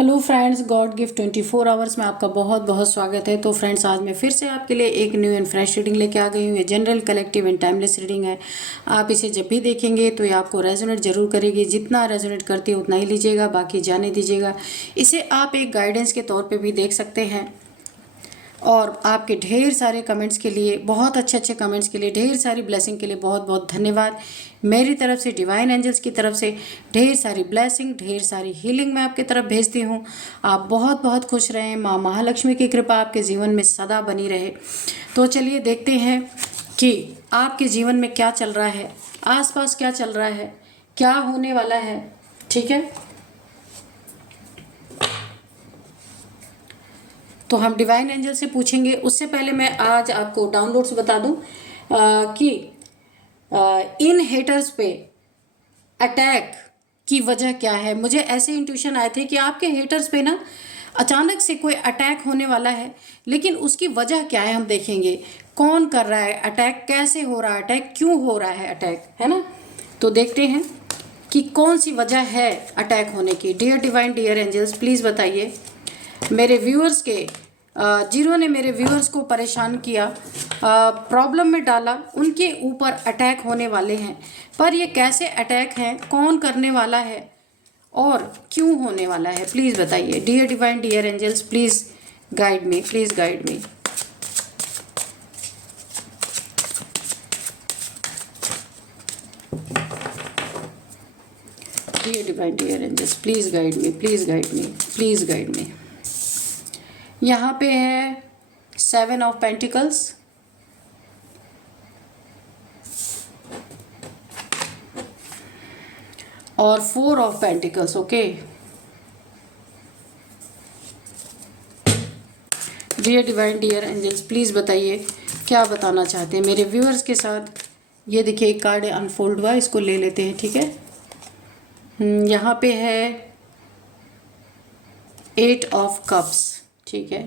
Hello friends, God gift 24 hours में आपका बहुत बहुत स्वागत है। तो फ्रेंड्स, आज मैं फिर से आपके लिए एक न्यू एंड फ्रेश रीडिंग लेके आ गई हूँ। ये general, collective and timeless reading है। आप इसे जब भी देखेंगे तो ये आपको रेजोनेट जरूर करेगी। जितना रेजोनेट करती है उतना ही लीजिएगा, बाकी जाने दीजिएगा। इसे आप एक गाइडेंस के तौर पर भी देख सकते हैं। और आपके ढेर सारे कमेंट्स के लिए, बहुत अच्छे अच्छे कमेंट्स के लिए, ढेर सारी ब्लेसिंग के लिए बहुत बहुत धन्यवाद। मेरी तरफ से, डिवाइन एंजल्स की तरफ से ढेर सारी ब्लेसिंग, ढेर सारी हीलिंग मैं आपकी तरफ भेजती हूँ। आप बहुत बहुत खुश रहें। माँ महालक्ष्मी की कृपा आपके जीवन में सदा बनी रहे। तो चलिए देखते हैं कि आपके जीवन में क्या चल रहा है, आसपास क्या चल रहा है, क्या होने वाला है। ठीक है, तो हम डिवाइन एंजल से पूछेंगे। उससे पहले मैं आज आपको डाउनलोड्स बता दूं कि इन हेटर्स पे अटैक की वजह क्या है। मुझे ऐसे इंट्यूशन आए थे कि आपके हेटर्स पे ना अचानक से कोई अटैक होने वाला है, लेकिन उसकी वजह क्या है हम देखेंगे। कौन कर रहा है अटैक, कैसे हो रहा है अटैक, क्यों हो रहा है अटैक, है ना। तो देखते हैं कि कौन सी वजह है अटैक होने की। Dear divine, dear angels, please बताइए। मेरे व्यूअर्स के जिन्होंने मेरे व्यूअर्स को परेशान किया, प्रॉब्लम में डाला, उनके ऊपर अटैक होने वाले हैं। पर ये कैसे अटैक हैं, कौन करने वाला है और क्यों होने वाला है, प्लीज़ बताइए। Dear divine, dear angels, please guide me, please guide me. Dear divine, dear angels, please guide me, please guide me, please guide me. यहाँ पे है 7 ऑफ पेंटिकल्स, और 4 of pentacles. Okay, dear divine, dear angels, please बताइए क्या बताना चाहते हैं मेरे व्यूअर्स के साथ। ये देखिए एक कार्ड अनफोल्ड हुआ, इसको ले लेते हैं। ठीक है, यहाँ पे है 8 ऑफ कप्स। ठीक है,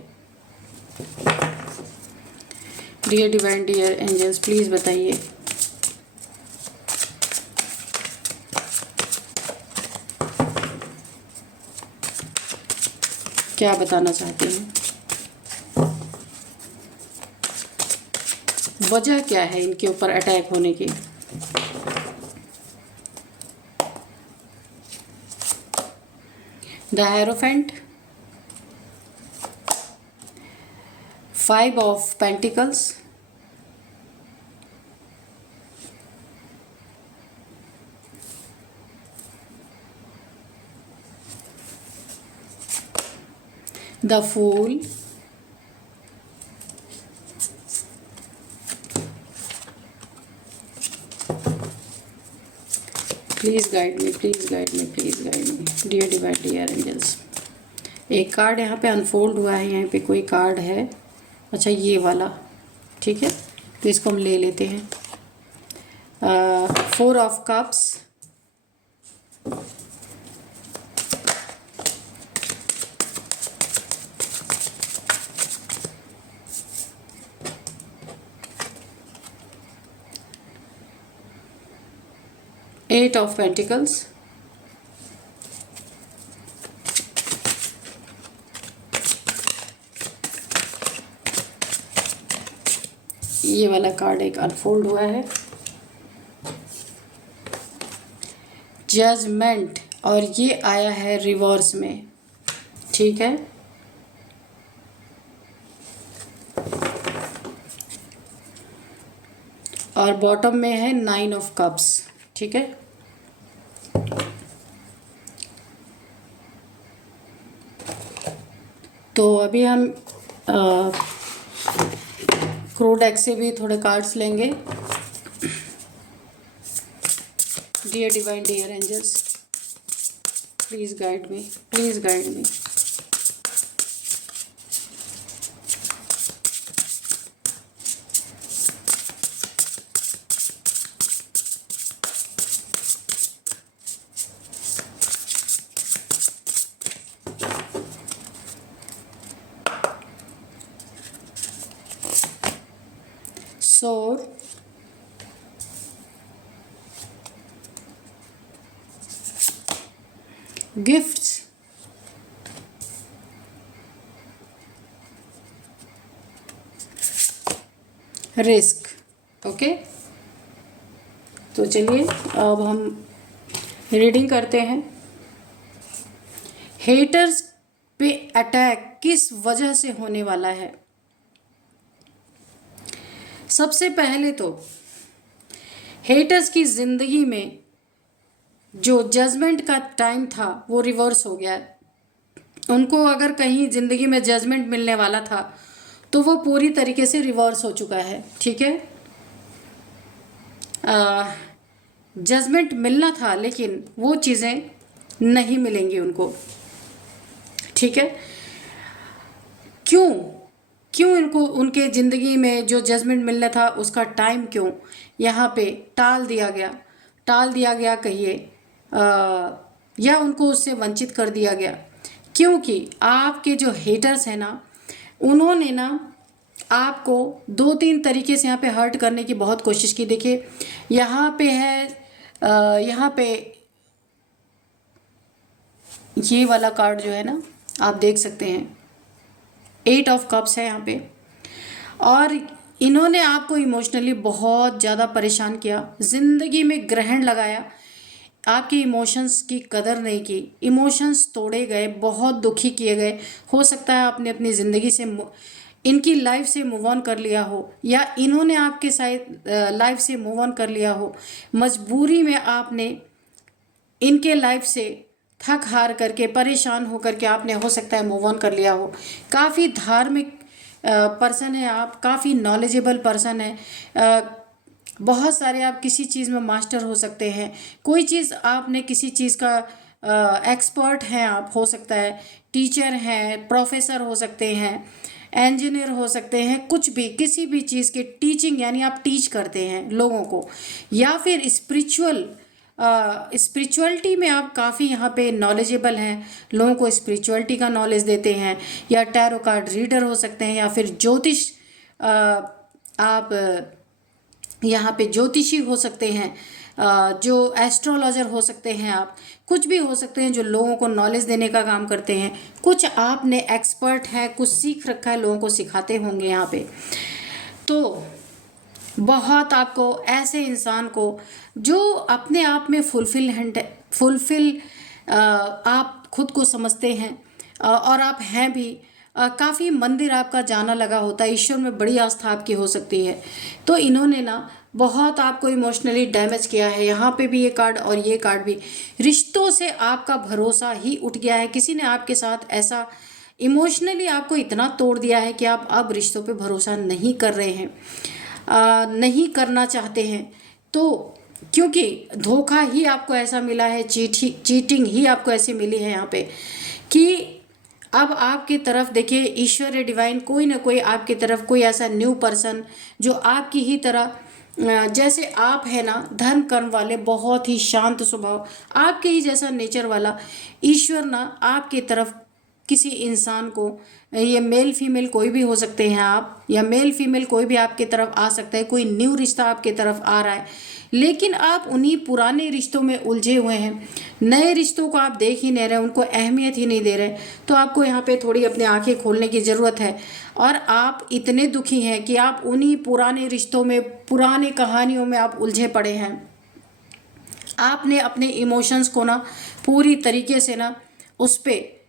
dear divine, dear angels, please बताइए क्या बताना चाहते हैं, वजह क्या है इनके ऊपर अटैक होने की। The hierophant, 5 of pentacles, the fool, please guide me, please guide me, please guide me. Dear divine, dear angels, एक कार्ड यहाँ पे अनफोल्ड हुआ है। यहाँ पे कोई कार्ड है, अच्छा ये वाला। ठीक है, तो इसको हम ले लेते हैं। 4 ऑफ कप्स, 8 ऑफ पेंटिकल्स, ये वाला कार्ड एक अनफोल्ड हुआ है, जजमेंट, और ये आया है रिवर्स में। ठीक है, और बॉटम में है 9 ऑफ कप्स। ठीक है, तो अभी हम क्रोडेक से भी थोड़े कार्ड्स लेंगे। Dear divine, dear angels, please guide me, please guide me. Sword, gifts, risk. Okay, तो चलिए अब हम रीडिंग करते हैं। हेटर्स पे अटैक किस वजह से होने वाला है? सबसे पहले तो हेटर्स की ज़िंदगी में जो जजमेंट का टाइम था वो रिवर्स हो गया है। उनको अगर कहीं ज़िंदगी में जजमेंट मिलने वाला था तो वो पूरी तरीके से रिवर्स हो चुका है। ठीक है, जजमेंट मिलना था लेकिन वो चीज़ें नहीं मिलेंगी उनको। ठीक है, क्यों क्यों इनको उनके ज़िंदगी में जो जजमेंट मिलना था उसका टाइम क्यों यहाँ पे टाल दिया गया कहिए, या उनको उससे वंचित कर दिया गया? क्योंकि आपके जो हेटर्स हैं ना, उन्होंने ना आपको दो तीन तरीके से यहाँ पे हर्ट करने की बहुत कोशिश की। देखिए यहाँ पे है, यहाँ पे ये वाला कार्ड जो है ना आप देख सकते हैं, 8 ऑफ कप्स है यहाँ पे। और इन्होंने आपको इमोशनली बहुत ज़्यादा परेशान किया, ज़िंदगी में ग्रहण लगाया, आपकी इमोशंस की कदर नहीं की, इमोशंस तोड़े गए, बहुत दुखी किए गए। हो सकता है आपने अपनी ज़िंदगी से इनकी लाइफ से मूव ऑन कर लिया हो, या इन्होंने आपके साथ लाइफ से मूव ऑन कर लिया हो। मजबूरी में आपने इनके लाइफ से थक हार करके, परेशान होकर के आपने हो सकता है मूव ऑन कर लिया हो। काफ़ी धार्मिक पर्सन है आप, काफ़ी नॉलेजेबल पर्सन है, बहुत सारे आप किसी चीज़ में मास्टर हो सकते हैं, कोई चीज़ आपने किसी चीज़ का एक्सपर्ट हैं आप, हो सकता है टीचर हैं, प्रोफेसर हो सकते हैं, इंजीनियर हो सकते हैं, कुछ भी किसी भी चीज़ के टीचिंग यानी आप टीच करते हैं लोगों को, या फिर स्पिरिचुअलिटी में आप काफ़ी यहाँ पे नॉलेजेबल हैं, लोगों को स्पिरिचुअलिटी का नॉलेज देते हैं, या टैरो कार्ड रीडर हो सकते हैं, या फिर ज्योतिष आप यहाँ पे ज्योतिषी हो सकते हैं, जो एस्ट्रोलॉजर हो सकते हैं, आप कुछ भी हो सकते हैं जो लोगों को नॉलेज देने का काम करते हैं। कुछ आपने एक्सपर्ट है, कुछ सीख रखा है, लोगों को सिखाते होंगे यहाँ पे। तो बहुत आपको ऐसे इंसान को जो अपने आप में फुलफिल आप खुद को समझते हैं, और आप हैं भी, काफ़ी मंदिर आपका जाना लगा होता है, ईश्वर में बड़ी आस्था आपकी हो सकती है। तो इन्होंने ना बहुत आपको इमोशनली डैमेज किया है। यहाँ पे भी ये कार्ड और ये कार्ड भी, रिश्तों से आपका भरोसा ही उठ गया है। किसी ने आपके साथ ऐसा इमोशनली आपको इतना तोड़ दिया है कि आप अब रिश्तों पे भरोसा नहीं कर रहे हैं, नहीं करना चाहते हैं। तो क्योंकि धोखा ही आपको ऐसा मिला है, चीटिंग ही आपको ऐसी मिली है यहाँ पे, कि अब आपकी तरफ देखिए ईश्वर डिवाइन, कोई ना कोई आपकी तरफ कोई ऐसा न्यू पर्सन जो आपकी ही तरह, जैसे आप है ना धर्म कर्म वाले, बहुत ही शांत स्वभाव, आपके ही जैसा नेचर वाला ईश्वर ना आपकी तरफ किसी इंसान को, ये मेल फीमेल कोई भी हो सकते हैं आप, या मेल फीमेल कोई भी आपकी तरफ आ सकता है, कोई न्यू रिश्ता आपकी तरफ आ रहा है, लेकिन आप उन्हीं पुराने रिश्तों में उलझे हुए हैं। नए रिश्तों को आप देख ही नहीं रहे, उनको अहमियत ही नहीं दे रहे। तो आपको यहाँ पे थोड़ी अपनी आंखें खोलने की ज़रूरत है। और आप इतने दुखी हैं कि आप उन्हीं पुराने रिश्तों में, पुरानी कहानियों में आप उलझे पड़े हैं। आपने अपने इमोशंस को ना पूरी तरीके से ना उस पर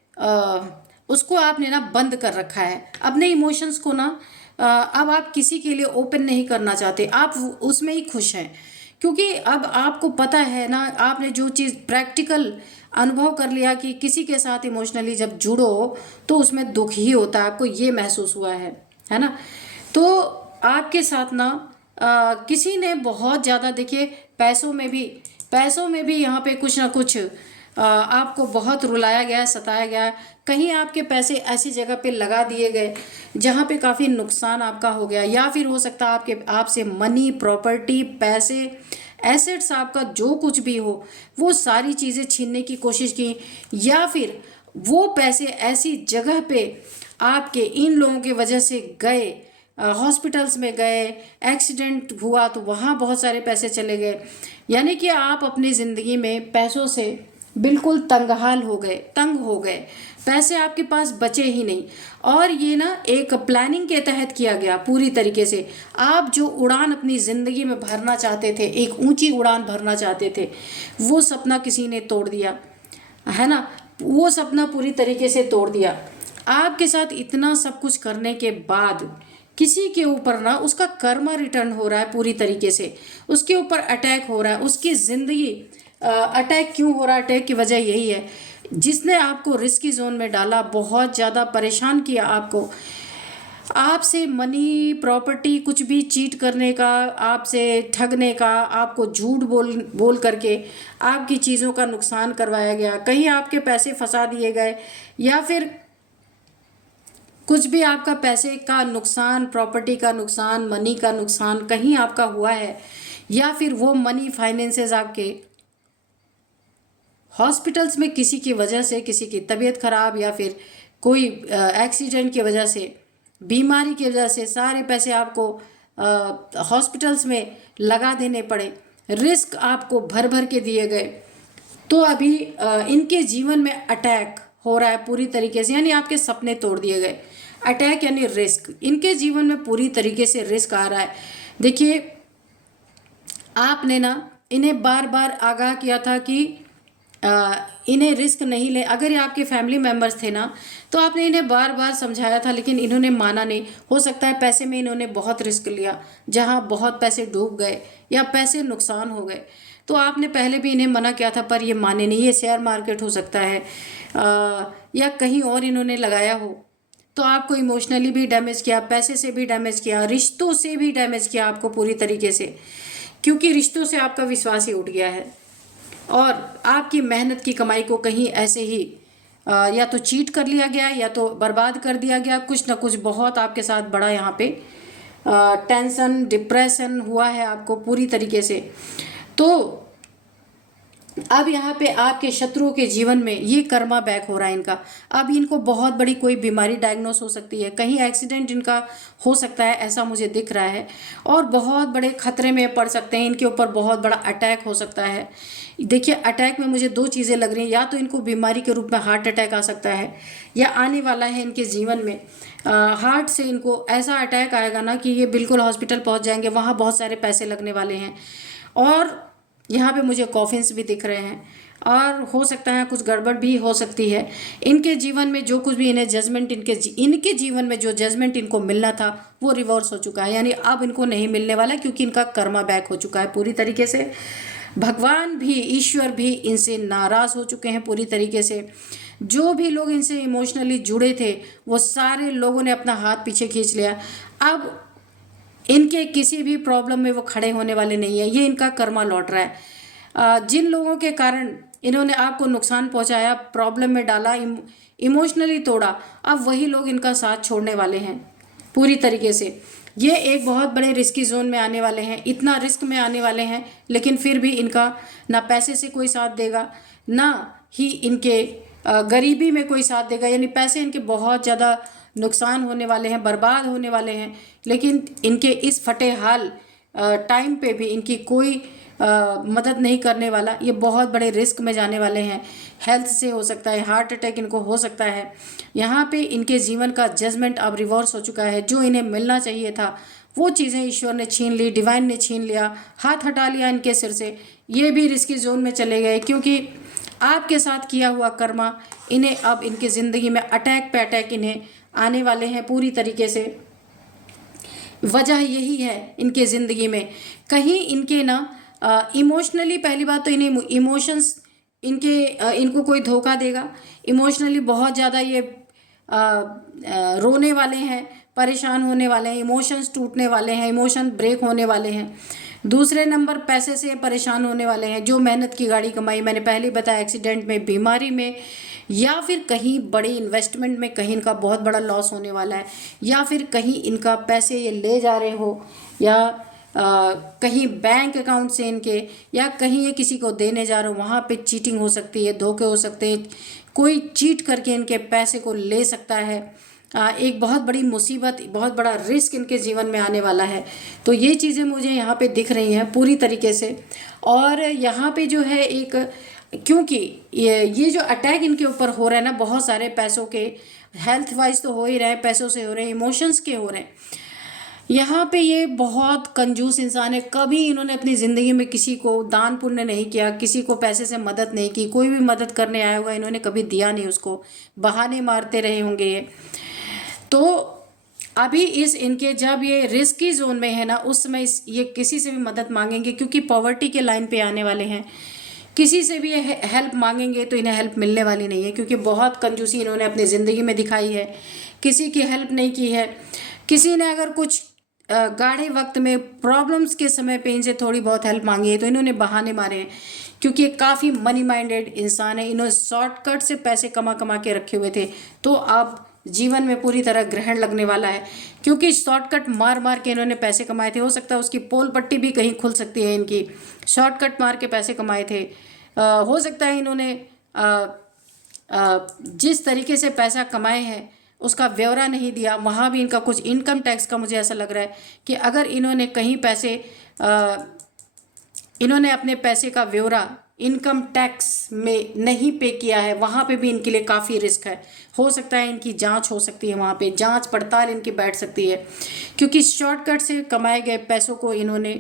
उसको आपने ना बंद कर रखा है, अपने इमोशंस को ना अब आप किसी के लिए ओपन नहीं करना चाहते, आप उसमें ही खुश हैं। क्योंकि अब आपको पता है ना, आपने जो चीज़ प्रैक्टिकल अनुभव कर लिया कि किसी के साथ इमोशनली जब जुड़ो तो उसमें दुख ही होता है, आपको ये महसूस हुआ है ना। तो आपके साथ ना किसी ने बहुत ज़्यादा, देखिए पैसों में भी यहाँ पे कुछ ना कुछ आपको बहुत रुलाया गया, सताया गया। कहीं आपके पैसे ऐसी जगह पे लगा दिए गए जहाँ पे काफ़ी नुकसान आपका हो गया, या फिर हो सकता है आपसे मनी, प्रॉपर्टी, पैसे, एसेट्स, आपका जो कुछ भी हो वो सारी चीज़ें छीनने की कोशिश की, या फिर वो पैसे ऐसी जगह पे आपके इन लोगों की वजह से गए, हॉस्पिटल्स में गए, एक्सीडेंट हुआ तो वहाँ बहुत सारे पैसे चले गए। यानी कि आप अपनी ज़िंदगी में पैसों से बिल्कुल तंगहाल हो गए, तंग हो गए, पैसे आपके पास बचे ही नहीं। और ये ना एक प्लानिंग के तहत किया गया पूरी तरीके से। आप जो उड़ान अपनी ज़िंदगी में भरना चाहते थे, एक ऊंची उड़ान भरना चाहते थे, वो सपना किसी ने तोड़ दिया, है ना। वो सपना पूरी तरीके से तोड़ दिया। आपके साथ इतना सब कुछ करने के बाद किसी के ऊपर ना उसका कर्मा रिटर्न हो रहा है पूरी तरीके से, उसके ऊपर अटैक हो रहा है, उसकी ज़िंदगी अटैक क्यों हो रहा है? अटैक की वजह यही है, जिसने आपको रिस्की जोन में डाला, बहुत ज़्यादा परेशान किया आपको, आपसे मनी प्रॉपर्टी कुछ भी चीट करने का, आपसे ठगने का, आपको झूठ बोल बोल करके आपकी चीज़ों का नुकसान करवाया गया, कहीं आपके पैसे फंसा दिए गए, या फिर कुछ भी आपका पैसे का नुकसान, प्रॉपर्टी का नुकसान, मनी का नुकसान कहीं आपका हुआ है, या फिर वो मनी फाइनेंसेस आपके हॉस्पिटल्स में किसी की वजह से, किसी की तबीयत खराब या फिर कोई एक्सीडेंट की वजह से, बीमारी की वजह से सारे पैसे आपको हॉस्पिटल्स में लगा देने पड़े, रिस्क आपको भर भर के दिए गए, तो अभी इनके जीवन में अटैक हो रहा है पूरी तरीके से, यानी आपके सपने तोड़ दिए गए। अटैक यानी रिस्क, इनके जीवन में पूरी तरीके से रिस्क आ रहा है। देखिए, आपने ना इन्हें बार बार आगाह किया था कि इन्हें रिस्क नहीं ले, अगर ये आपके फैमिली मेम्बर्स थे ना, तो आपने इन्हें बार बार समझाया था, लेकिन इन्होंने माना नहीं। हो सकता है पैसे में इन्होंने बहुत रिस्क लिया, जहां बहुत पैसे डूब गए या पैसे नुकसान हो गए, तो आपने पहले भी इन्हें मना किया था, पर ये माने नहीं। ये शेयर मार्केट हो सकता है या कहीं और इन्होंने लगाया हो, तो आपको इमोशनली भी डैमेज किया, पैसे से भी डैमेज किया, रिश्तों से भी डैमेज किया आपको पूरी तरीके से, क्योंकि रिश्तों से आपका विश्वास ही उठ गया है। और आपकी मेहनत की कमाई को कहीं ऐसे ही या तो चीट कर लिया गया, या तो बर्बाद कर दिया गया, कुछ ना कुछ बहुत आपके साथ बड़ा यहाँ पे टेंशन, डिप्रेशन हुआ है आपको पूरी तरीके से। तो अब यहाँ पे आपके शत्रुओं के जीवन में ये कर्मा बैक हो रहा है इनका। अब इनको बहुत बड़ी कोई बीमारी डायग्नोस हो सकती है, कहीं एक्सीडेंट इनका हो सकता है, ऐसा मुझे दिख रहा है, और बहुत बड़े खतरे में पड़ सकते हैं, इनके ऊपर बहुत बड़ा अटैक हो सकता है। देखिए, अटैक में मुझे दो चीज़ें लग रही हैं, या तो इनको बीमारी के रूप में हार्ट अटैक आ सकता है, या आने वाला है इनके जीवन में हार्ट से इनको ऐसा अटैक आएगा ना कि ये बिल्कुल हॉस्पिटल पहुँच जाएंगे, वहाँ बहुत सारे पैसे लगने वाले हैं। और यहाँ पे मुझे कॉफिन्स भी दिख रहे हैं, और हो सकता है कुछ गड़बड़ भी हो सकती है इनके जीवन में। जो कुछ भी इन्हें जजमेंट, इनके जीवन में जो जजमेंट इनको मिलना था वो रिवर्स हो चुका है, यानी अब इनको नहीं मिलने वाला, क्योंकि इनका कर्मा बैक हो चुका है पूरी तरीके से। भगवान भी, ईश्वर भी इनसे नाराज़ हो चुके हैं पूरी तरीके से। जो भी लोग इनसे इमोशनली जुड़े थे, वो सारे लोगों ने अपना हाथ पीछे खींच लिया। अब इनके किसी भी प्रॉब्लम में वो खड़े होने वाले नहीं है, ये इनका कर्मा लौट रहा है। जिन लोगों के कारण इन्होंने आपको नुकसान पहुंचाया, प्रॉब्लम में डाला, इमोशनली तोड़ा, अब वही लोग इनका साथ छोड़ने वाले हैं पूरी तरीके से। ये एक बहुत बड़े रिस्की जोन में आने वाले हैं, इतना रिस्क में आने वाले हैं, लेकिन फिर भी इनका ना पैसे से कोई साथ देगा, ना ही इनके गरीबी में कोई साथ देगा, यानी पैसे इनके बहुत ज़्यादा नुकसान होने वाले हैं, बर्बाद होने वाले हैं, लेकिन इनके इस फटे हाल टाइम पे भी इनकी कोई मदद नहीं करने वाला। ये बहुत बड़े रिस्क में जाने वाले हैं, हेल्थ से हो सकता है, हार्ट अटैक इनको हो सकता है। यहाँ पे इनके जीवन का जजमेंट अब रिवर्स हो चुका है, जो इन्हें मिलना चाहिए था वो चीज़ें ईश्वर ने छीन ली, डिवाइन ने छीन लिया, हाथ हटा लिया इनके सिर से। ये भी रिस्की जोन में चले गए, क्योंकि आपके साथ किया हुआ कर्मा इन्हें अब इनकी ज़िंदगी में अटैक पे अटैक इन्हें आने वाले हैं पूरी तरीके से। वजह यही है इनके ज़िंदगी में, कहीं इनके ना इमोशनली, पहली बात तो इन्हें इमोशंस, इनको कोई धोखा देगा, इमोशनली बहुत ज़्यादा ये रोने वाले हैं, परेशान होने वाले हैं, इमोशंस टूटने वाले हैं, इमोशन ब्रेक होने वाले हैं। दूसरे नंबर, पैसे से परेशान होने वाले हैं। जो मेहनत की गाड़ी कमाई, मैंने पहले बताया, एक्सीडेंट में, बीमारी में, या फिर कहीं बड़े इन्वेस्टमेंट में कहीं इनका बहुत बड़ा लॉस होने वाला है, या फिर कहीं इनका पैसे ये ले जा रहे हो, या कहीं बैंक अकाउंट से इनके, या कहीं ये किसी को देने जा रहे हो, वहाँ पे चीटिंग हो सकती है, धोखे हो सकते हैं, कोई चीट करके इनके पैसे को ले सकता है। एक बहुत बड़ी मुसीबत, बहुत बड़ा रिस्क इनके जीवन में आने वाला है। तो ये चीज़ें मुझे यहाँ पे दिख रही हैं पूरी तरीके से। और यहाँ पे जो है एक क्योंकि ये जो अटैक इनके ऊपर हो रहा है ना, बहुत सारे पैसों के, हेल्थ वाइज तो हो ही रहे हैं, पैसों से हो रहे हैं, इमोशंस के हो रहे हैं। यहाँ पे ये बहुत कंजूस इंसान है। कभी इन्होंने अपनी ज़िंदगी में किसी को दान पुण्य नहीं किया, किसी को पैसे से मदद नहीं की, कोई भी मदद करने आया होगा इन्होंने कभी दिया नहीं उसको, बहाने मारते रहे होंगे ये। तो अभी इस इनके जब ये रिस्की जोन में है ना, उस समय ये किसी से भी मदद मांगेंगे, क्योंकि पॉवर्टी के लाइन पे आने वाले हैं। किसी से भी ये हेल्प मांगेंगे तो इन्हें हेल्प मिलने वाली नहीं है, क्योंकि बहुत कंजूसी इन्होंने अपनी ज़िंदगी में दिखाई है, किसी की हेल्प नहीं की है। किसी ने अगर कुछ गाढ़े वक्त में प्रॉब्लम्स के समय पे इनसे थोड़ी बहुत हेल्प मांगी है तो इन्होंने बहाने मारे हैं, क्योंकि ये काफ़ी मनी माइंडेड इंसान है। इन्होंने शॉर्टकट से पैसे कमा कमा के रखे हुए थे, तो अब जीवन में पूरी तरह ग्रहण लगने वाला है, क्योंकि शॉर्टकट मार मार के इन्होंने पैसे कमाए थे। हो सकता है उसकी पोल पट्टी भी कहीं खुल सकती है इनकी, शॉर्टकट मार के पैसे कमाए थे। हो सकता है इन्होंने जिस तरीके से पैसा कमाए हैं उसका ब्यौरा नहीं दिया, वहाँ भी इनका कुछ इनकम टैक्स का मुझे ऐसा लग रहा है कि अगर इन्होंने कहीं पैसे इन्होंने अपने पैसे का ब्यौरा इनकम टैक्स में नहीं पे किया है, वहाँ पे भी इनके लिए काफ़ी रिस्क है। हो सकता है इनकी जांच हो सकती है, वहाँ पे जांच पड़ताल इनकी बैठ सकती है, क्योंकि शॉर्टकट से कमाए गए पैसों को इन्होंने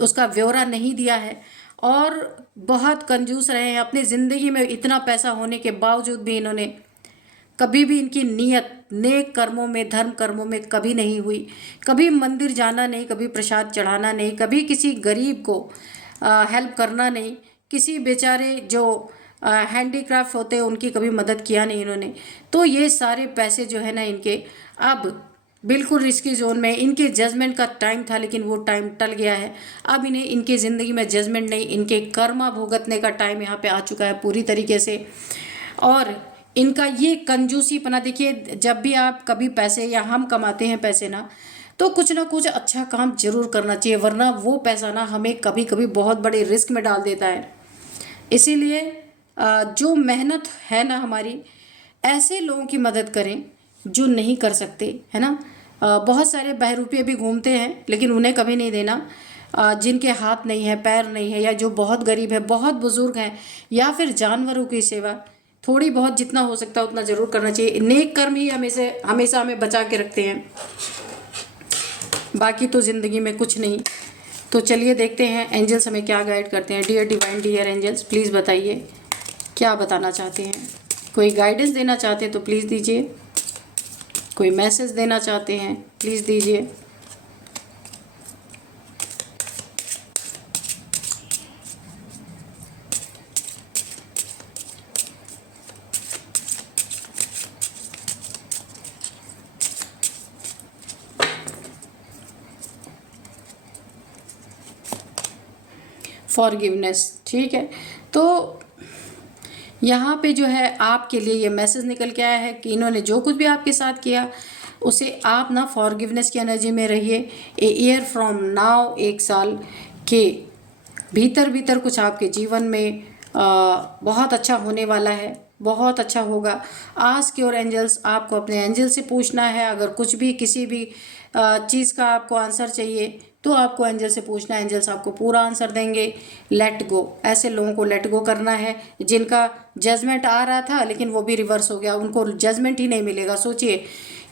उसका ब्यौरा नहीं दिया है और बहुत कंजूस रहे हैं। अपनी ज़िंदगी में इतना पैसा होने के बावजूद भी इन्होंने कभी भी, इनकी नीयत नेक कर्मों में, धर्म कर्मों में कभी नहीं हुई। कभी मंदिर जाना नहीं, कभी प्रसाद चढ़ाना नहीं, कभी किसी गरीब को हेल्प करना नहीं, किसी बेचारे जो हैंडीक्राफ्ट होते हैं उनकी कभी मदद किया नहीं इन्होंने। तो ये सारे पैसे जो है ना इनके अब बिल्कुल रिस्की जोन में। इनके जजमेंट का टाइम था लेकिन वो टाइम टल गया है। अब इन्हें इनके ज़िंदगी में जजमेंट नहीं, इनके कर्मा भुगतने का टाइम यहाँ पे आ चुका है पूरी तरीके से। और इनका ये कंजूसीपना देखिए, जब भी आप कभी पैसे या हम कमाते हैं पैसे ना, तो कुछ ना कुछ अच्छा काम जरूर करना चाहिए, वरना वो पैसा ना हमें कभी कभी बहुत बड़े रिस्क में डाल देता है। इसीलिए जो मेहनत है ना हमारी, ऐसे लोगों की मदद करें जो नहीं कर सकते, है ना। बहुत सारे बहरूपे भी घूमते हैं लेकिन उन्हें कभी नहीं देना। जिनके हाथ नहीं है, पैर नहीं है, या जो बहुत गरीब है, बहुत बुजुर्ग हैं, या फिर जानवरों की सेवा थोड़ी बहुत जितना हो सकता है उतना ज़रूर करना चाहिए। नेक कर्म ही हमेशा हमेशा हमें बचा के रखते हैं, बाकी तो ज़िंदगी में कुछ नहीं। तो चलिए देखते हैं एंजल्स हमें क्या गाइड करते हैं। Dear divine, dear angels, please बताइए क्या बताना चाहते हैं। कोई गाइडेंस देना चाहते हैं तो प्लीज़ दीजिए, कोई मैसेज देना चाहते हैं प्लीज़ दीजिए। फॉरगिवनेस, ठीक है। तो यहाँ पे जो है आपके लिए ये मैसेज निकल के आया है कि इन्होंने जो कुछ भी आपके साथ किया उसे आप ना फॉरगिवनेस की एनर्जी में रहिए। ए ईयर फ्रॉम नाउ, 1 साल के भीतर भीतर कुछ आपके जीवन में बहुत अच्छा होने वाला है, बहुत अच्छा होगा। आस्क योर एंजल्स, आपको अपने एंजल से पूछना है। अगर कुछ भी किसी भी चीज़ का आपको आंसर चाहिए तो आपको एंजल से पूछना है, एंजल्स आपको पूरा आंसर देंगे। लेट गो, ऐसे लोगों को लेट गो करना है जिनका जजमेंट आ रहा था लेकिन वो भी रिवर्स हो गया, उनको जजमेंट ही नहीं मिलेगा। सोचिए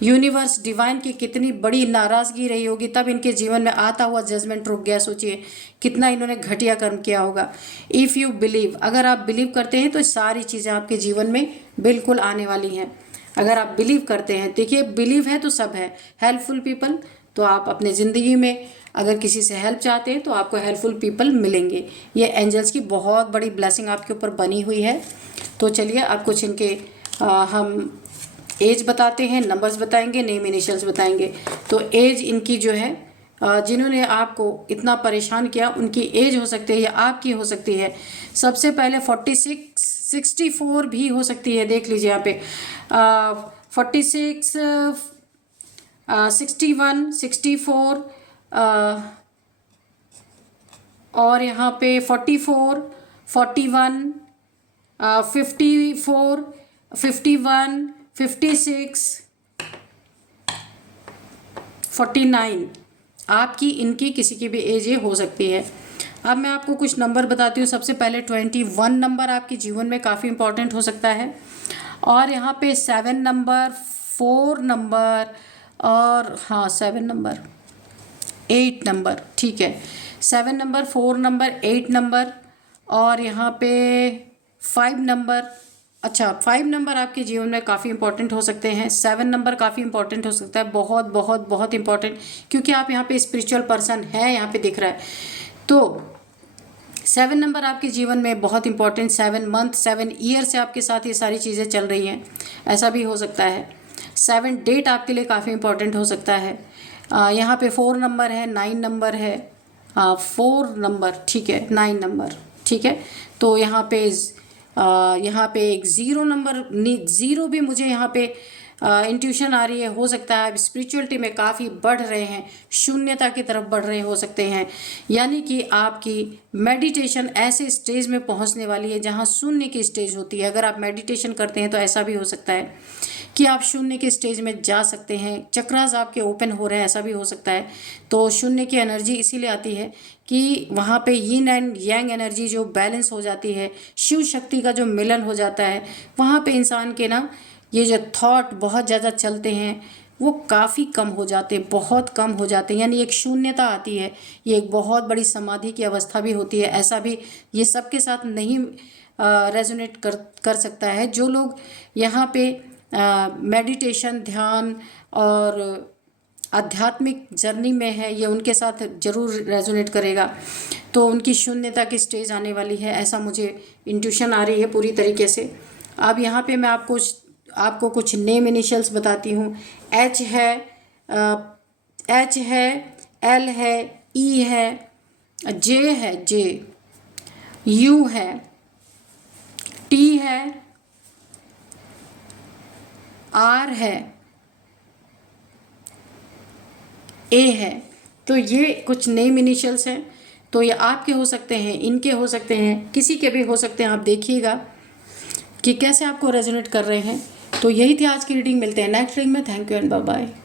यूनिवर्स डिवाइन की कितनी बड़ी नाराज़गी रही होगी, तब इनके जीवन में आता हुआ जजमेंट रुक गया। सोचिए कितना इन्होंने घटिया कर्म किया होगा। इफ़ यू बिलीव, अगर आप बिलीव करते हैं तो सारी चीज़ें आपके जीवन में बिल्कुल आने वाली हैं। अगर आप बिलीव करते हैं, देखिए बिलीव है तो सब है। हेल्पफुल पीपल, तो आप अपने ज़िंदगी में अगर किसी से हेल्प चाहते हैं तो आपको हेल्पफुल पीपल मिलेंगे। ये एंजल्स की बहुत बड़ी ब्लेसिंग आपके ऊपर बनी हुई है। तो चलिए अब कुछ इनके हम एज बताते हैं, नंबर्स बताएंगे, नेम इनिशियल्स बताएंगे। तो एज इनकी जो है, जिन्होंने आपको इतना परेशान किया उनकी एज हो सकती है या आपकी हो सकती है। सबसे पहले 46, 64 भी हो सकती है। देख लीजिए यहाँ पे 46, 61, 64 और यहाँ पे 44, 41, 54, 51, 56, 49, आपकी इनकी किसी की भी एज ये हो सकती है। अब मैं आपको कुछ नंबर बताती हूँ। सबसे पहले 21 नंबर आपके जीवन में काफ़ी इंपॉर्टेंट हो सकता है, और यहाँ पे 7 नंबर, 4 नंबर, और हाँ 7 नंबर, 8 नंबर, ठीक है, 7 नंबर, 4 नंबर, 8 नंबर, और यहाँ पे 5 नंबर। अच्छा, 5 नंबर आपके जीवन में काफ़ी इंपॉर्टेंट हो सकते हैं। 7 नंबर काफ़ी इंपॉर्टेंट हो सकता है, बहुत बहुत बहुत इंपॉर्टेंट, क्योंकि आप यहाँ पे स्पिरिचुअल पर्सन है, यहाँ पे दिख रहा है। तो 7 नंबर आपके जीवन में बहुत इंपॉर्टेंट, 7 मंथ, 7 ईयर से आपके साथ ये सारी चीज़ें चल रही हैं, ऐसा भी हो सकता है। 7 डेट आपके लिए काफ़ी इंपॉर्टेंट हो सकता है। यहाँ पे 4 नंबर है, 9 नंबर है, 4 नंबर, ठीक है, 9 नंबर, ठीक है। तो यहाँ पे एक 0 नंबर, 0 भी मुझे यहाँ पे इंट्यूशन आ रही है। हो सकता है आप स्पिरिचुअलिटी में काफ़ी बढ़ रहे हैं, शून्यता की तरफ बढ़ रहे हो सकते हैं, यानी कि आपकी मेडिटेशन ऐसे स्टेज में पहुंचने वाली है जहां शून्य की स्टेज होती है। अगर आप मेडिटेशन करते हैं तो ऐसा भी हो सकता है कि आप शून्य के स्टेज में जा सकते हैं, चक्रास आपके ओपन हो रहे हैं, ऐसा भी हो सकता है। तो शून्य की एनर्जी इसीलिए आती है कि वहाँ पे यिन एंड यांग एनर्जी जो बैलेंस हो जाती है, शिव शक्ति का जो मिलन हो जाता है, वहाँ पे इंसान के ना ये जो थॉट बहुत ज़्यादा चलते हैं वो काफ़ी कम हो जाते हैं, बहुत कम हो जाते हैं, यानी एक शून्यता आती है। ये एक बहुत बड़ी समाधि की अवस्था भी होती है। ऐसा भी ये सबके साथ नहीं रेजोनेट कर सकता है। जो लोग यहाँ पे मेडिटेशन, ध्यान और आध्यात्मिक जर्नी में है, ये उनके साथ ज़रूर रेजोनेट करेगा। तो उनकी शून्यता की स्टेज आने वाली है, ऐसा मुझे इंट्यूशन आ रही है पूरी तरीके से। अब यहाँ पे मैं आपको कुछ नेम इनिशियल्स बताती हूँ। एच है, एल है, ई है, जे, यू है, टी है, आर है, ए है। तो ये कुछ नेम इनिशियल्स हैं। तो ये आपके हो सकते हैं, इनके हो सकते हैं, किसी के भी हो सकते हैं। आप देखिएगा कि कैसे आपको रेजोनेट कर रहे हैं। तो यही थी आज की रीडिंग। मिलते हैं नेक्स्ट रीडिंग में। Thank you and bye bye.